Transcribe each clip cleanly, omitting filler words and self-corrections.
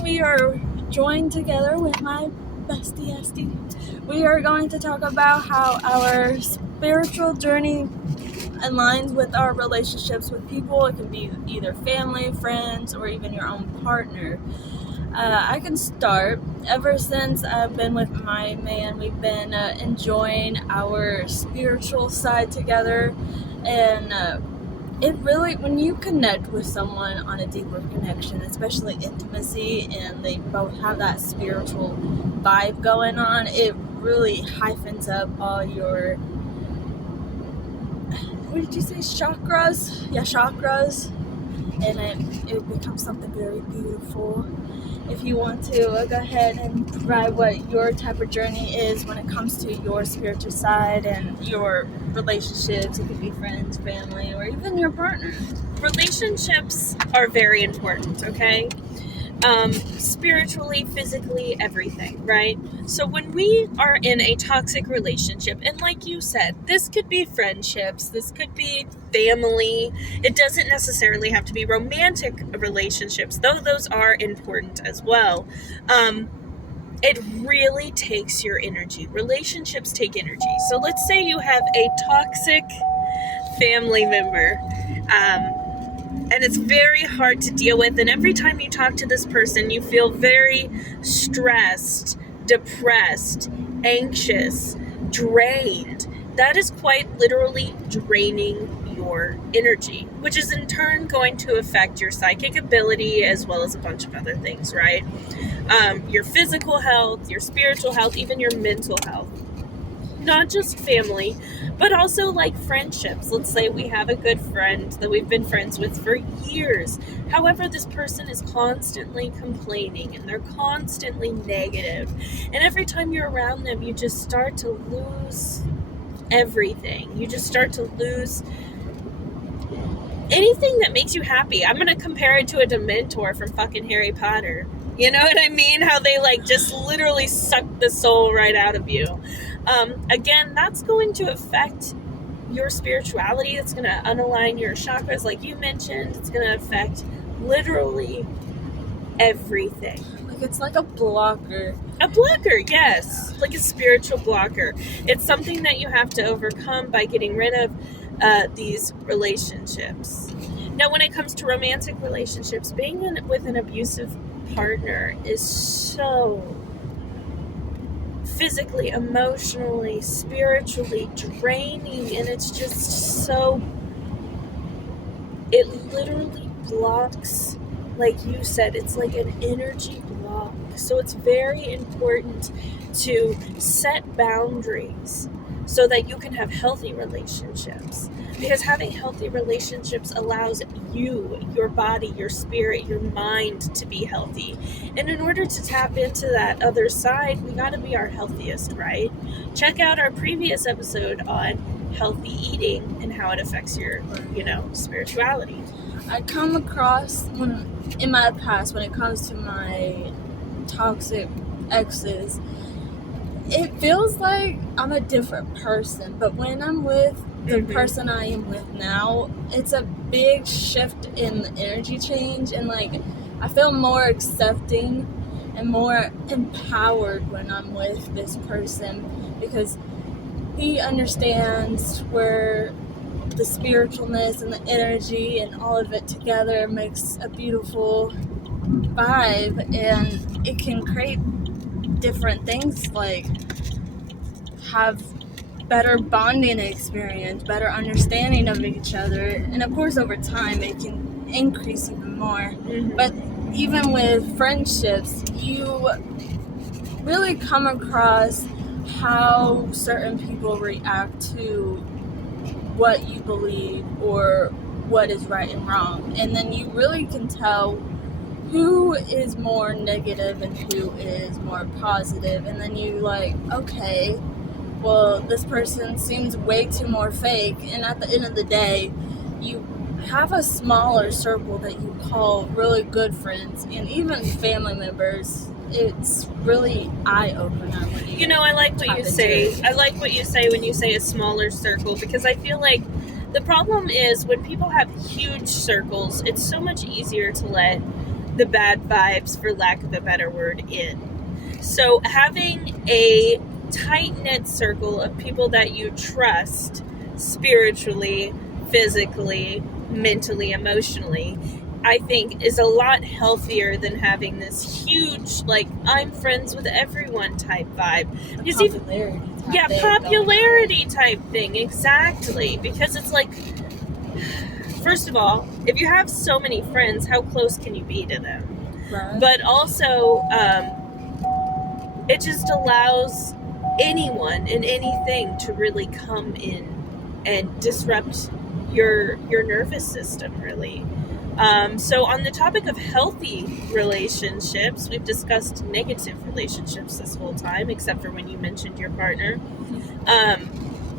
evening we are joined together with my bestie Esty. We are going to talk about how our spiritual journey aligns with our relationships with people. It can be either family, friends, or even your own partner. I can start. Ever since I've been with my man, we've been enjoying our spiritual side together, and it really, when you connect with someone on a deeper connection, especially intimacy, and they both have that spiritual vibe going on, it really hyphens up all your, what did you say, chakras? Yeah, chakras. And it becomes something very beautiful. If you want to go ahead and provide what your type of journey is when it comes to your spiritual side and your relationships, it could be friends, family, or even your partner. Relationships are very important, okay? Spiritually, physically, everything, right? So when we are in a toxic relationship, and like you said, this could be friendships, this could be family, it doesn't necessarily have to be romantic relationships, though those are important as well. It really takes your energy. Relationships take energy. So let's say you have a toxic family member, and it's very hard to deal with, and every time you talk to this person you feel very stressed, depressed, anxious, drained. That is quite literally draining your energy, which is in turn going to affect your psychic ability as well as a bunch of other things, right? Your physical health, your spiritual health, even your mental health. Not just family, but also like friendships. Let's say we have a good friend that we've been friends with for years. However, this person is constantly complaining and they're constantly negative. And every time you're around them, you just start to lose everything. You just start to lose anything that makes you happy. I'm going to compare it to a Dementor from fucking Harry Potter. You know what I mean? How they like just literally suck the soul right out of you. Again, that's going to affect your spirituality. It's going to unalign your chakras, like you mentioned. It's going to affect literally everything. Like it's like a blocker. A blocker, yes. Like a spiritual blocker. It's something that you have to overcome by getting rid of these relationships. Now, when it comes to romantic relationships, being with an abusive partner is so physically, emotionally, spiritually draining, and it's just so, it literally blocks, like you said, it's like an energy block. So it's very important to set boundaries so that you can have healthy relationships, because having healthy relationships allows you, your body, your spirit, your mind to be healthy. And in order to tap into that other side, we got to be our healthiest, right? Check out our previous episode on healthy eating and how it affects your, spirituality. I come across, in my past, when it comes to my toxic exes, it feels like I'm a different person, but when I'm with the person I am with now, it's a big shift in the energy change, and like I feel more accepting and more empowered when I'm with this person, because he understands where the spiritualness and the energy and all of it together makes a beautiful vibe, and it can create different things, like have better bonding experience, better understanding of each other, and of course over time it can increase even more. But even with friendships, you really come across how certain people react to what you believe or what is right and wrong, and then you really can tell who is more negative and who is more positive, and then you like, okay, well, this person seems way too more fake, and at the end of the day, you have a smaller circle that you call really good friends, and even family members. It's really eye-opener when you I like what you say. I like what you say when you say a smaller circle, because I feel like the problem is when people have huge circles, it's so much easier to let the bad vibes, for lack of a better word, in. So having a tight-knit circle of people that you trust spiritually, physically, mentally, emotionally, I think is a lot healthier than having this huge, like, I'm friends with everyone type vibe. Popularity type thing, exactly. Because it's like, first of all, if you have so many friends, how close can you be to them? Right. But also, it just allows anyone and anything to really come in and disrupt your nervous system, really. So on the topic of healthy relationships, we've discussed negative relationships this whole time, except for when you mentioned your partner.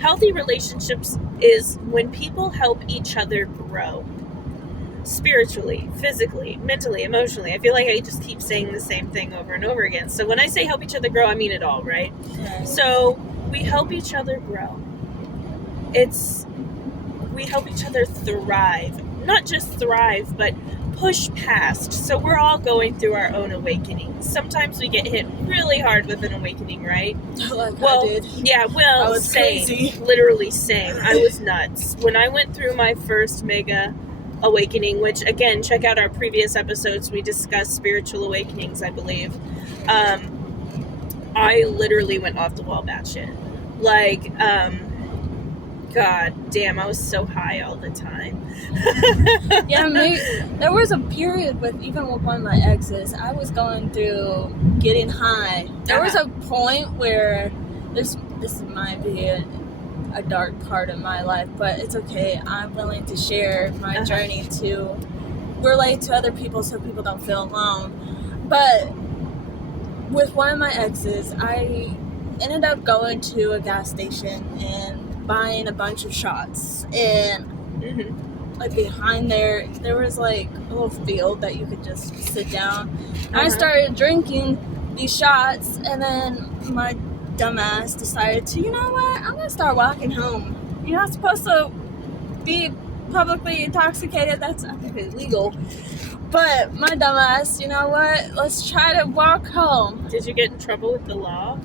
Healthy relationships is when people help each other grow. Spiritually, physically, mentally, emotionally. I feel like I just keep saying the same thing over and over again. So when I say help each other grow, I mean it all, right? So we help each other grow. We help each other thrive. Not just thrive, but push past. So we're all going through our own awakening. Sometimes we get hit really hard with an awakening, right? I did. Yeah, well, I was same. crazy. Literally same. I was nuts. When I went through my first mega awakening, which, again, check out our previous episodes. We discussed spiritual awakenings, I believe. I literally went off the wall batshit. Like, God damn, I was so high all the time. Yeah, there was a period even with one of my exes, I was going through getting high. There was a point where this might be a dark part of my life, but it's okay. I'm willing to share my journey to relate to other people so people don't feel alone. But with one of my exes, I ended up going to a gas station and buying a bunch of shots. And like behind there was like a little field that you could just sit down. I started drinking these shots, and then my dumbass decided to, you know what, I'm gonna start walking home. You're not supposed to be publicly intoxicated. That's, I think, illegal. But my dumbass, you know what, let's try to walk home. Did you get in trouble with the law?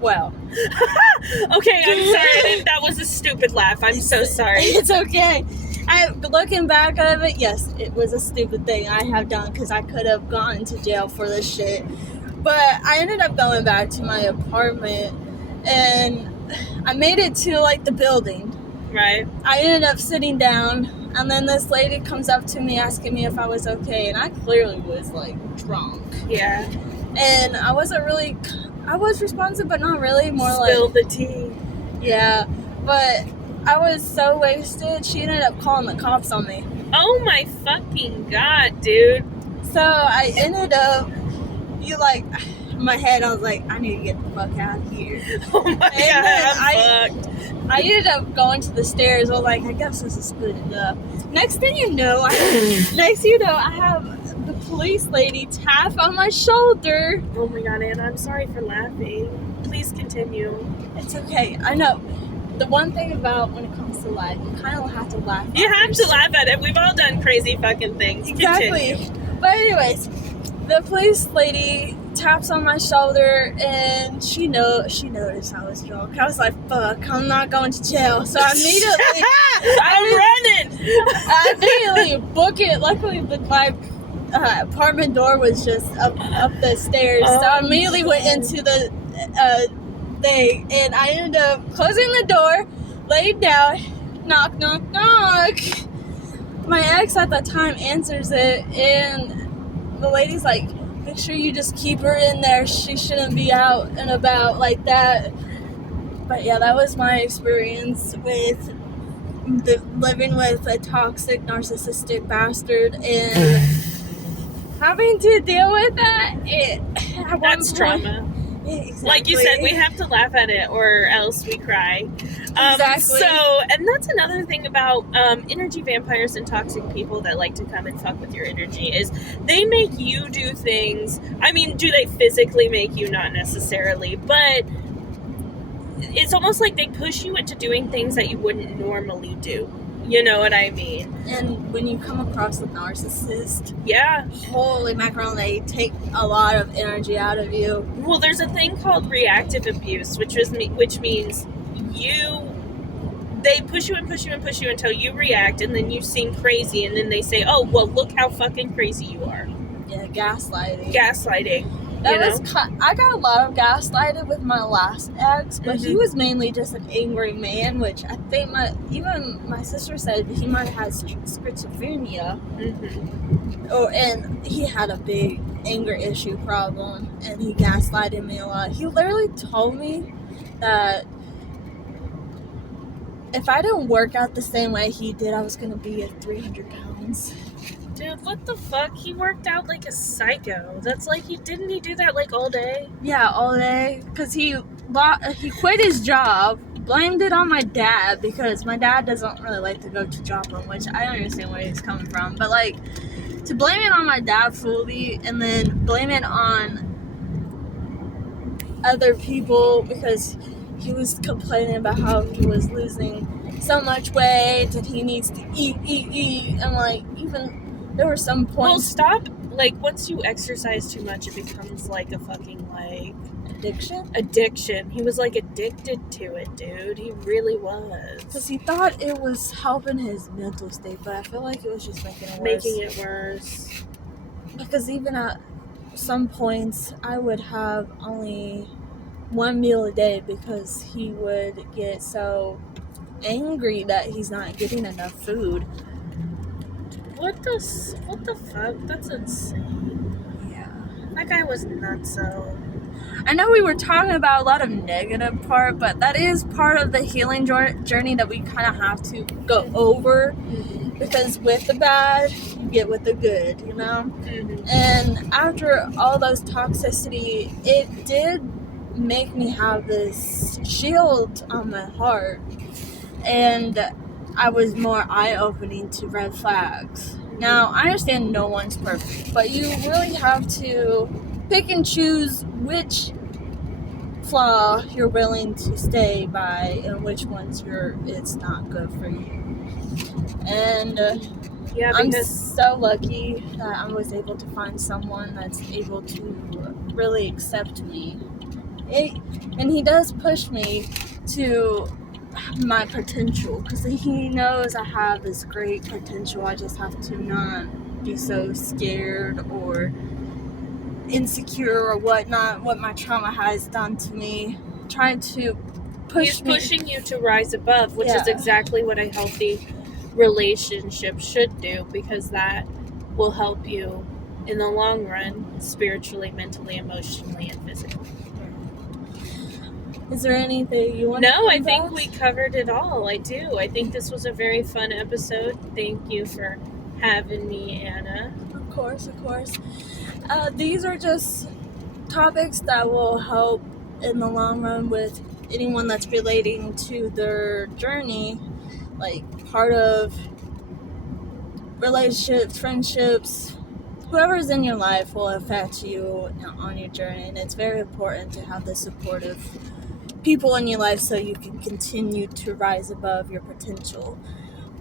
Well. Okay, I'm sorry. That was a stupid laugh. I'm so sorry. It's okay. Looking back at it, yes, it was a stupid thing I have done, because I could have gone to jail for this shit. But I ended up going back to my apartment, and I made it to, like, the building. Right. I ended up sitting down, and then this lady comes up to me asking me if I was okay, and I clearly was, like, drunk. Yeah. And I was responsive, but not really. Spill the tea. Yeah, but I was so wasted, she ended up calling the cops on me. Oh my fucking God, dude. So I ended up, in my head, I was like, I need to get the fuck out of here. Oh my God, I'm fucked. I ended up going to the stairs. I was like, I guess this is good enough. Next thing you know, I have the police lady tap on my shoulder. Oh my God, Anna, I'm sorry for laughing. Please continue. It's okay. I know. The one thing about when it comes to life, you kind of have to laugh. You have to laugh at it. We've all done crazy fucking things. Exactly. Continue. But anyways, the police lady taps on my shoulder, and she noticed I was drunk. I was like, fuck, I'm not going to jail. So I immediately... I'm running! I immediately book it. Luckily, my apartment door was just up the stairs. So I immediately went into the thing, and I ended up closing the door, laid down, knock, knock, knock. My ex at that time answers it, and the lady's like, make sure you just keep her in there. She shouldn't be out and about like that. But yeah, that was my experience with living with a toxic, narcissistic bastard and having to deal with that. That's trauma. Yeah, exactly. Like you said, we have to laugh at it or else we cry. Exactly. And that's another thing about energy vampires and toxic people that like to come and fuck with your energy is they make you do things. I mean, do they physically make you? Not necessarily, but it's almost like they push you into doing things that you wouldn't normally do. You know what I mean? And when you come across a narcissist, Yeah. holy mackerel, they take a lot of energy out of you. Well, there's a thing called reactive abuse, which means they push you and push you and push you until you react, and then you seem crazy, and then they say, "Oh, well, look how fucking crazy you are." Yeah, gaslighting. I got a lot of gaslighted with my last ex, but he was mainly just an angry man, which I think my sister said he might have had schizophrenia. And he had a big anger issue problem, and he gaslighted me a lot. He literally told me that if I didn't work out the same way he did, I was going to be at 300 pounds. Dude, what the fuck? He worked out like a psycho. That's like, didn't he do that like all day? Yeah, all day. Because he quit his job, blamed it on my dad, because my dad doesn't really like to go to Joplin, which I understand where he's coming from. But like, to blame it on my dad fully and then blame it on other people because he was complaining about how he was losing so much weight and he needs to eat. And like, even there were some points. Well, stop. Like, once you exercise too much, it becomes like a fucking like addiction. He was like addicted to it, dude. He really was. Because he thought it was helping his mental state, but I feel like it was just making it worse. Because even at some points, I would have only one meal a day because he would get so angry that he's not getting enough food. What the fuck? That's insane. Yeah. That guy was nutso. I know we were talking about a lot of negative part, but that is part of the healing journey that we kind of have to go over. Because with the bad, you get with the good, you know? And after all those toxicity, it did make me have this shield on my heart. And I was more eye-opening to red flags. Now, I understand no one's perfect, but you really have to pick and choose which flaw you're willing to stay by and which ones it's not good for you. And I'm so lucky that I was able to find someone that's able to really accept me. And he does push me to my potential because he knows I have this great potential. I just have to not be so scared or insecure or whatnot, what my trauma has done to me. Trying to He's pushing you to rise above, which is exactly what a healthy relationship should do, because that will help you in the long run, spiritually, mentally, emotionally, and physically. Is there anything you want to No, I think we covered it all. I do. I think this was a very fun episode. Thank you for having me, Anna. Of course. These are just topics that will help in the long run with anyone that's relating to their journey. Like, part of relationships, friendships, whoever's in your life will affect you on your journey. And it's very important to have the supportive people in your life so you can continue to rise above your potential.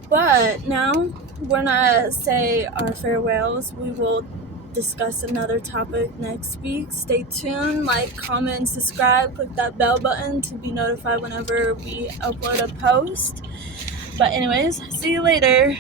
But now we're gonna say our farewells. We will discuss another topic next week. Stay tuned, like, comment, subscribe, click that bell button to be notified whenever we upload a post. But anyways, see you later.